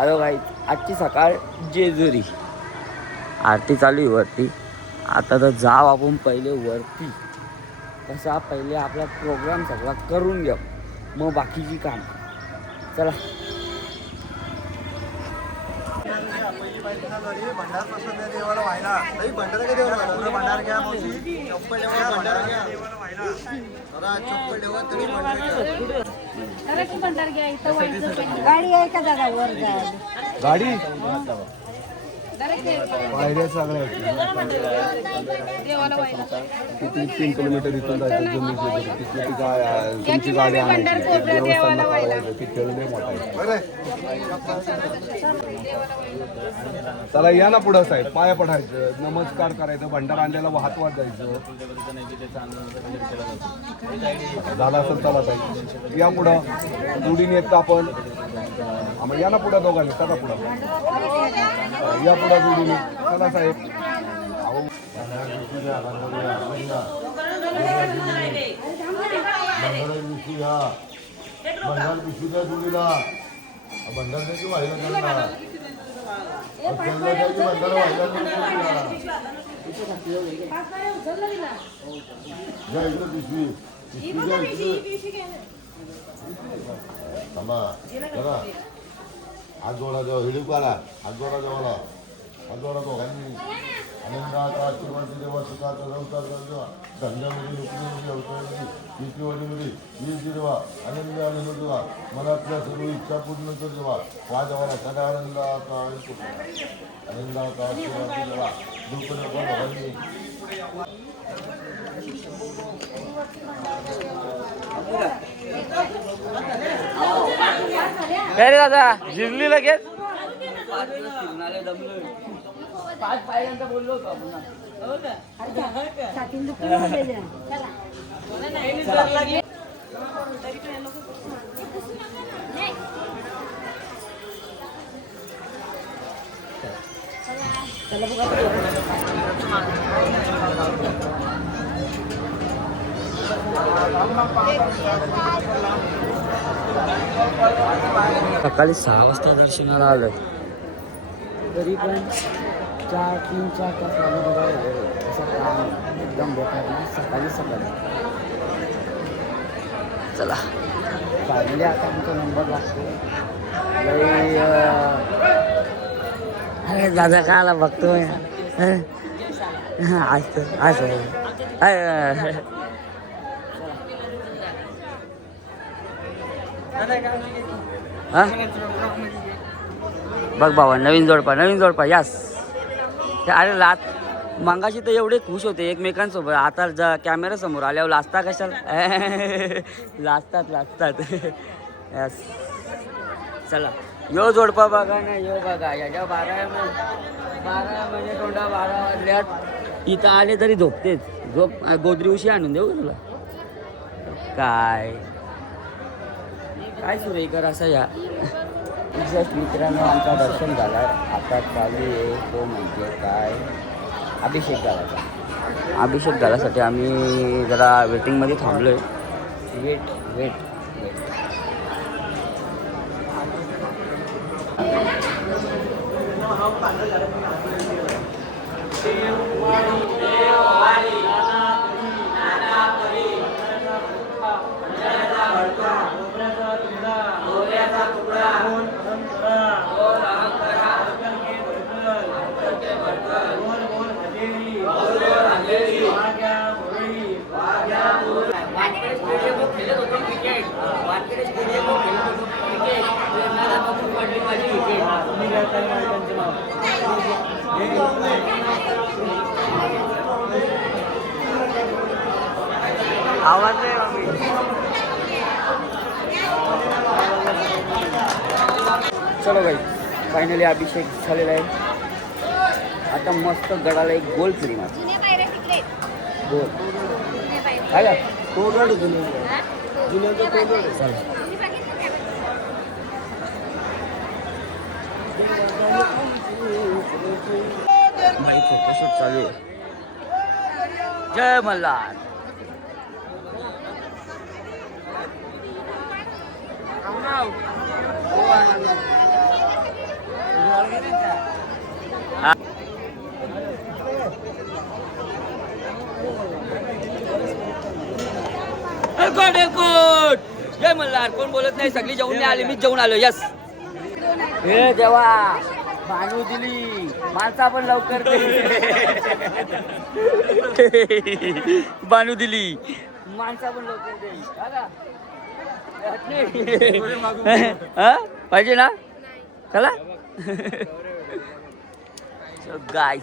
Hello guys, आजची सकाळ जेजुरी आरती चालू आहे वरती. आता तर जाव आपण पहिले वरती. कसा पहिले आपला प्रोग्राम सगळा करून घ्या, मग बाकीची काम. चला गाडी आहे का दादा वर गाडी पायऱ्या सगळ्या किती 3 किलोमीटर इथून जायचं तुमची गाडी आणायची देवस्थानला पाठवायचं. ती खेळ नाही मोठा आहे. चला या ना पुढं साहेब, पाया पडायचं, नमस्कार करायचं, भंडारा आणलेला हात वाजायचं. झाला असेल चला साहेब या पुढं, जोडीने येतं आपण. आम्हाला या ना पुढं दोघांनी, चला पुढं या पुढं जोडीने, चला साहेब. हात जोडा जेव्हा व्हिडिओ काढा, हात जोडा जेव्हा हात जोडा दोघांनी. आनंदाचा आशीर्वाद देवा, सुखाचा संसार देवा, धंद्यामध्ये नोकरीमध्ये व्यवसायामध्ये शेतीवाडीमध्ये वीज देवा, आनंद आनंद देवा, मनातल्या सर्व इच्छा पूर्ण कर देवा. वाजवाला सदा आनंदाचा आनंदाचा आशीर्वाद देवा. दुःख नको दोघांनी. काय रे दादा, जिरली लगेच. 5 पायऱ्यांचा बोललो होतो आपण. सकाळी 6 वाजता दर्शनाला आलं, तरी पण 3-4 तास असं काम एकदम बेकार. सकाळी चला फायनली आता आमचा नंबर लागतो. अरे दादा काला बघतोय आज बघ बाबा, नवीन जोडपा यास. अरे मंगाशी तर एवढे खुश होते एकमेकांसोबत, आता कॅमेरा समोर आल्यावर लाजता कशाला. लाजतात यस. चला यो जोडपा बघा ना, यो बघा. याच्या 12 महिने तोंडा 12 वाजल्यात इथं आले तरी झोपतेच. गोदरी उशी आणून देऊ तुला. काय सुरेकर असा या. जस्ट मित्रांनो, आमचा दर्शन झाला. आता चालू आहे तो म्हणजे काय, अभिषेक झाल्यासाठी आम्ही जरा वेटिंगमध्ये थांबलो आहे. वेट आवाज नाही. चलो भाई, फायनली अभिषेक झालेला आहे. आता मस्त गडाला एक गोल फिरी मार. गोल काय का तोडलं चालू. जय मल्हार. एलकोट एलकोट जय मल्हार. कोण बोलत नाही, सगळी जेवून नाही आली, मीच जेवून आलो. यस हे देवा, बानू दिली, माणसा पण लवकर दे. बानू दिली, माणसा पण लवकर दे. हा? पाहिजे ना, चला. गाईस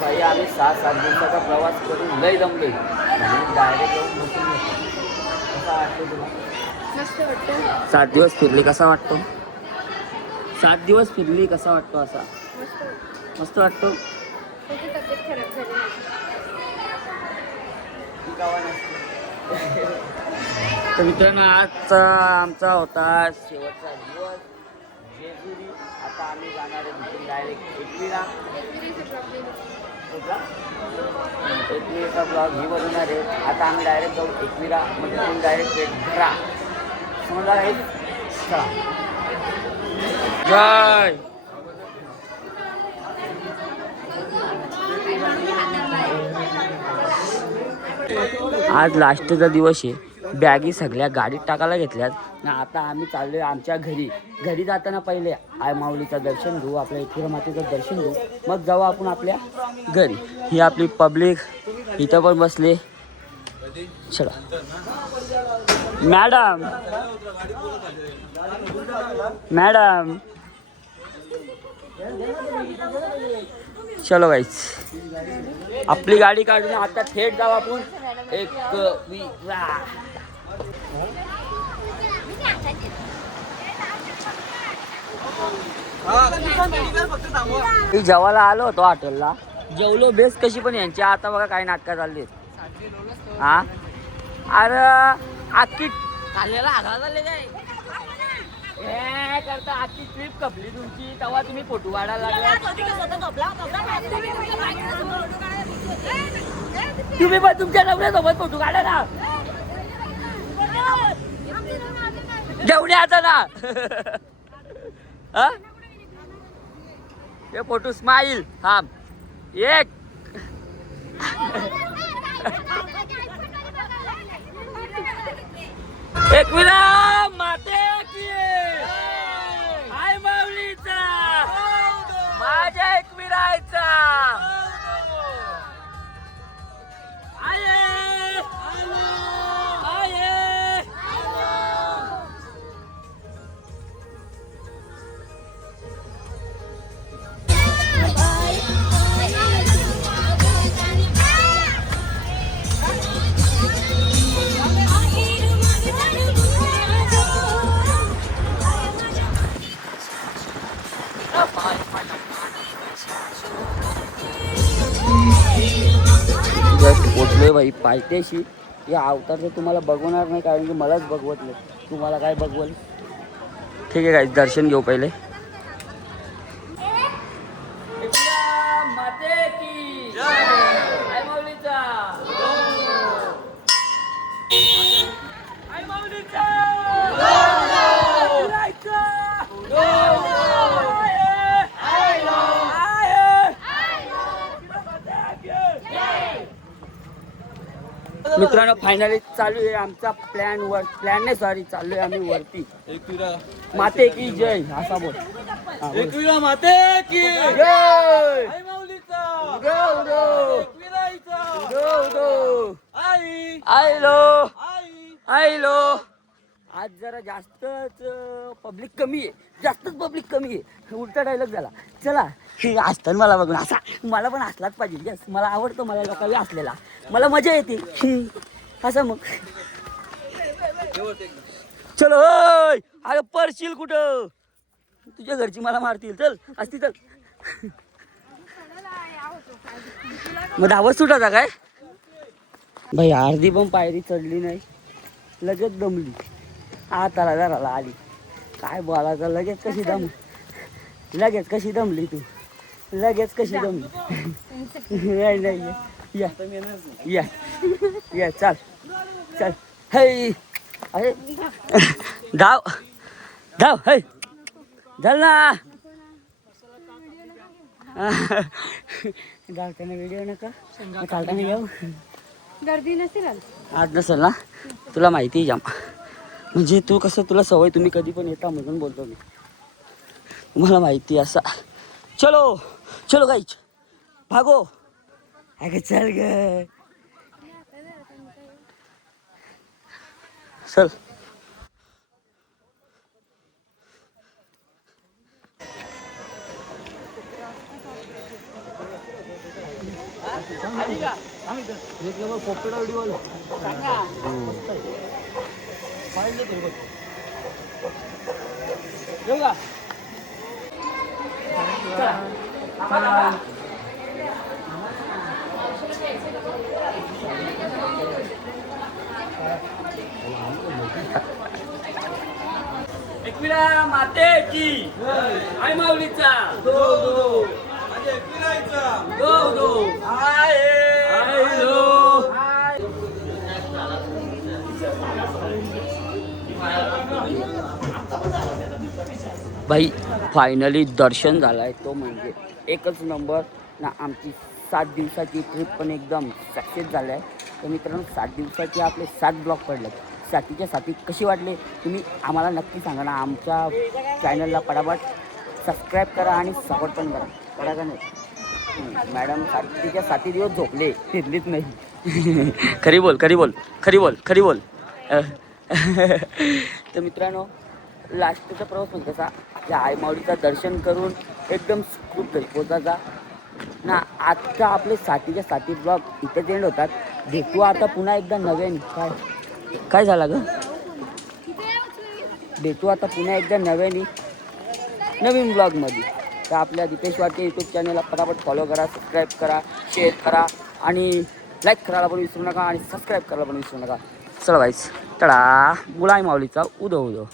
भाई आम्ही 6-7 दिवसाचा प्रवास करून लय दमलोय. डायरेक्ट येऊन बसून घेतो. कसा वाटतो तुला? मस्त वाटतं. 7 दिवस फिरली, कसा वाटतो? 7 दिवस फिरली, कसा वाटतो? असा मस्त वाटतो. त्याची तब्येत खराब झाली. तर मित्रांनो, आजचा आमचा होता शेवटचा दिवस जेजुरी. आता आम्ही जाणार आहे तिथून डायरेक्ट एकविरा. एकविराचा ब्लॉग ही बनवणार आहे. आता आम्ही डायरेक्ट जाऊ एकविरा, मग तिथून डायरेक्ट घरा. समजा हे चला जय. आज लास्टचा दिवस आहे. बॅगी सगळ्या गाडीत टाकायला घेतल्यात ना. आता आम्ही चाललोय आमच्या घरी. घरी जाताना पहिले आय माऊलीचं दर्शन घेऊ, आपल्या एकविरा मातेचं दर्शन घेऊ, मग जाऊ आपण आपल्या घरी. ही आपली पब्लिक इथं पण बसले. चला मॅडम मॅडम चलो गाईच, आपली गाडी काढून आता थेट जाऊ आपण एकविरा. मी जेवायला आलो होतो हॉटेलला, जेवलो बेस्ट कशी पण यांची. आता बघा काय नाटकं चालली. हा अरे आखी खाल्लेला आघात झाले काय करता. आखी ट्रिप कपली तुमची, तेव्हा तुम्ही फोटो काढायला लागला. तुम्ही पण तुमच्या नवऱ्यासोबत फोटो काढा ना, घेऊन यायचा ना. हे फोटो स्माइल थांब एक. एकविरा माते की आय माऊलीचा, माझ्या एकविरायचा आये आये. जस्ट पोचलोय भाई पायथ्याशी. या अवतारचं तुम्हाला बघवणार नाही, कारण की मलाच बघवत नाही. तुम्हाला काय बघवल. ठीक आहे काय, दर्शन घेऊ पहिले. माते की जय माऊलीचा, जय माऊलीचा. मित्रांनो फायनली चालू आहे आमचा प्लॅन नाही सॉरी, चाललोय आम्ही वरती. माते की जय असा बोल. एकविरा माते की जय. आई माऊलीचा, उडो उडो एकविराईचा, उडो उडो. आई आयलो आई. आयलो. आज जरा जास्तच पब्लिक कमी आहे, जास्तच पब्लिक कमी आहे. उलटा डायलॉग झाला. चला हे असतं मला बघून असा मला पण हसलाच पाहिजे. यस मला आवडतो, मला लोकांनी हसलेला, मला मजा येते असं. मग चलो ओय. अरे परशील कुठं, तुझ्या घरची मला मारतील. चल असती चल. मग धावत सुटायचा काय भाई. अर्धी पण पायरी चढली नाही, लगेच दमली. आताला जराला आली. काय बोलायचं, लगेच कशी दमली तू, लगेच कशी दमली. नाही या या या चल चल हे अरे धाव धाव हे झाल ना धावताना व्हिडिओ नका मग चालताना येऊ गर्दी नसेल आज. आज नसेल ना तुला माहिती आहे जाम म्हणजे तू कसं तुला सवय तुम्ही कधी पण येता म्हणून बोलतो मी तुम्हाला माहिती आहे असा चलो चलो गाईच भागो अगं चल ग चल एकविरा माते की आई माऊलीचा दो दो आई दो भाई फायनली दर्शन झालाय तो म्हणजे एकच नंबर ना आमची 7 दिवसाची ट्रिप पण एकदम सक्सेस झाली आहे तर मित्रांनो 7 दिवसाचे आपले 7 ब्लॉग पडले साथीच्या साथी कशी वाटले तुम्ही आम्हाला नक्की सांगा ना आमच्या चॅनलला पटापट सबस्क्राईब करा आणि सपोर्ट पण करा का नाही मॅडम साथीच्या 7 दिवस झोपले फिरलीच नाही खरी बोल खरी बोल खरी बोल खरी बोल तर मित्रांनो लास्टचा प्रवास म्हणजे कसा या आई माऊलीचं दर्शन करून एकदम खूप घरी पोचायचा ना आजचा आपले साथीच्या 7 ब्लॉग इथेच एंड होतात भेटू आता पुन्हा एकदा नवीन काय झालं ग भेटू आता पुन्हा एकदा नवीन ब्लॉगमध्ये तर आपल्या दीपेश वाटे यूट्यूब चॅनलला पटापट फॉलो करा सबस्क्राईब करा शेअर करा आणि लाईक करायला पण विसरू नका आणि सबस्क्राईब करायला पण विसरू नका चला वाईस तडा मुलाई माऊलीचा उदो